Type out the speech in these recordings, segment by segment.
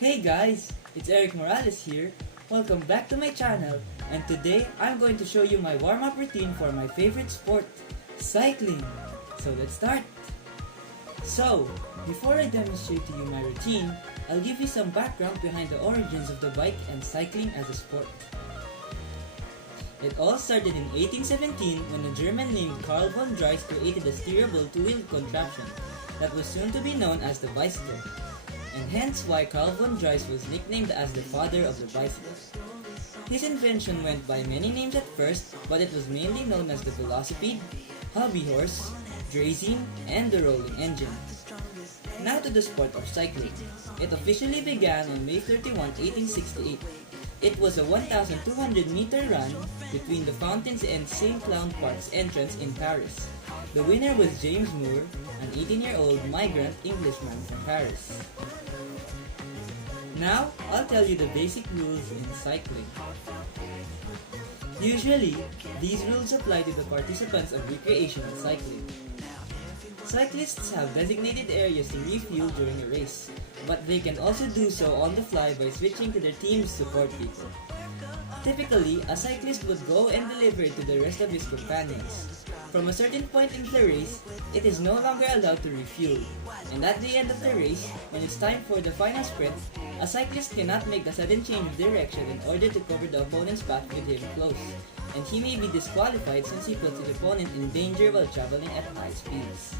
Hey guys, it's Eric Morales here. Welcome back to my channel, and today I'm going to show you my warm-up routine for my favorite sport, cycling. So let's start. So, before I demonstrate to you my routine, I'll give you some background behind the origins of the bike and cycling as a sport. It all started in 1817 when a German named Karl von Drais created a steerable two-wheeled contraption that was soon to be known as the bicycle, and hence why Karl von Drais was nicknamed as the father of the bicycle. His invention went by many names at first, but it was mainly known as the velocipede, hobby horse, draisine, and the rolling engine. Now to the sport of cycling. It officially began on May 31, 1868. It was a 1,200-meter run between the Fountains and St. Cloud Park's entrance in Paris. The winner was James Moore, an 18-year-old migrant Englishman from Paris. Now, I'll tell you the basic rules in cycling. Usually, these rules apply to the participants of recreational cycling. Cyclists have designated areas to refuel during a race, but they can also do so on the fly by switching to their team's support vehicle. Typically, a cyclist would go and deliver it to the rest of his companions. From a certain point in the race, it is no longer allowed to refuel, and at the end of the race, when it's time for the final sprint, a cyclist cannot make a sudden change of direction in order to cover the opponent's path with him close, and he may be disqualified since he puts his opponent in danger while traveling at high speeds.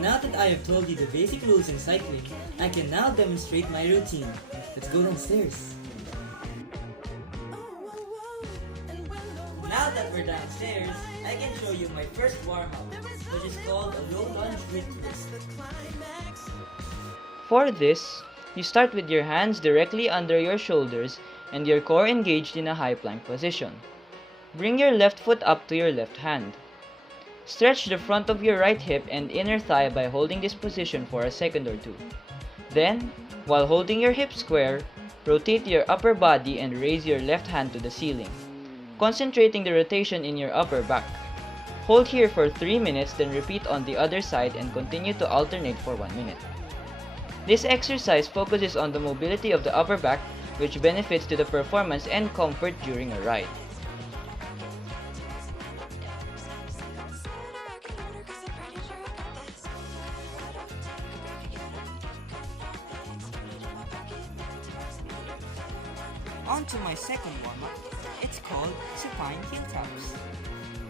Now that I have told you the basic rules in cycling, I can now demonstrate my routine. Let's go downstairs. Now that we're downstairs, I can show you my first warm-up, which is called a low lunge grip twist. For this, you start with your hands directly under your shoulders and your core engaged in a high plank position. Bring your left foot up to your left hand. Stretch the front of your right hip and inner thigh by holding this position for a second or two. Then, while holding your hips square, rotate your upper body and raise your left hand to the ceiling, concentrating the rotation in your upper back. Hold here for 3 minutes, then repeat on the other side and continue to alternate for 1 minute. This exercise focuses on the mobility of the upper back, which benefits to the performance and comfort during a ride. On to my second warm-up. It's called supine heel taps.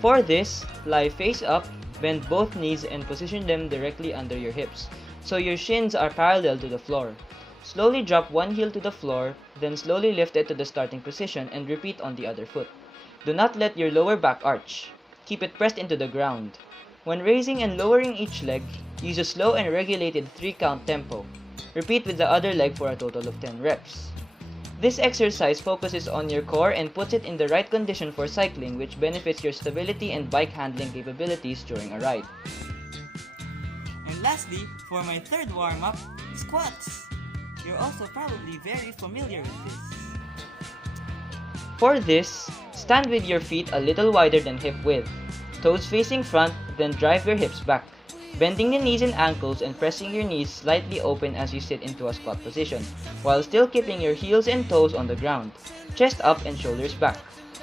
For this, lie face up, bend both knees and position them directly under your hips, so your shins are parallel to the floor. Slowly drop one heel to the floor, then slowly lift it to the starting position and repeat on the other foot. Do not let your lower back arch. Keep it pressed into the ground. When raising and lowering each leg, use a slow and regulated 3-count tempo. Repeat with the other leg for a total of 10 reps. This exercise focuses on your core and puts it in the right condition for cycling, which benefits your stability and bike handling capabilities during a ride. And lastly, for my third warm-up, squats. You're also probably very familiar with this. For this, stand with your feet a little wider than hip width, toes facing front, then drive your hips back, bending the knees and ankles and pressing your knees slightly open as you sit into a squat position, while still keeping your heels and toes on the ground, chest up and shoulders back.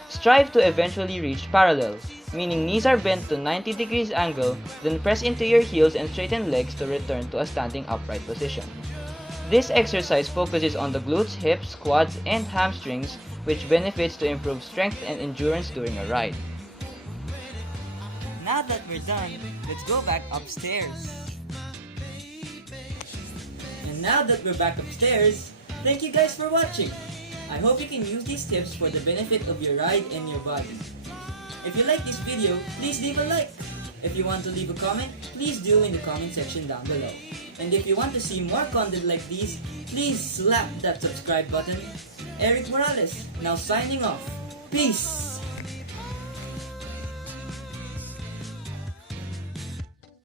Strive to eventually reach parallel, meaning knees are bent to 90 degrees angle, then press into your heels and straighten legs to return to a standing upright position. This exercise focuses on the glutes, hips, quads, and hamstrings, which benefits to improve strength and endurance during a ride. Now that we're done, let's go back upstairs. And now that we're back upstairs, thank you guys for watching. I hope you can use these tips for the benefit of your ride and your body. If you like this video, please leave a like. If you want to leave a comment, please do in the comment section down below. And if you want to see more content like these, please slap that subscribe button. Eric Morales, now signing off. Peace!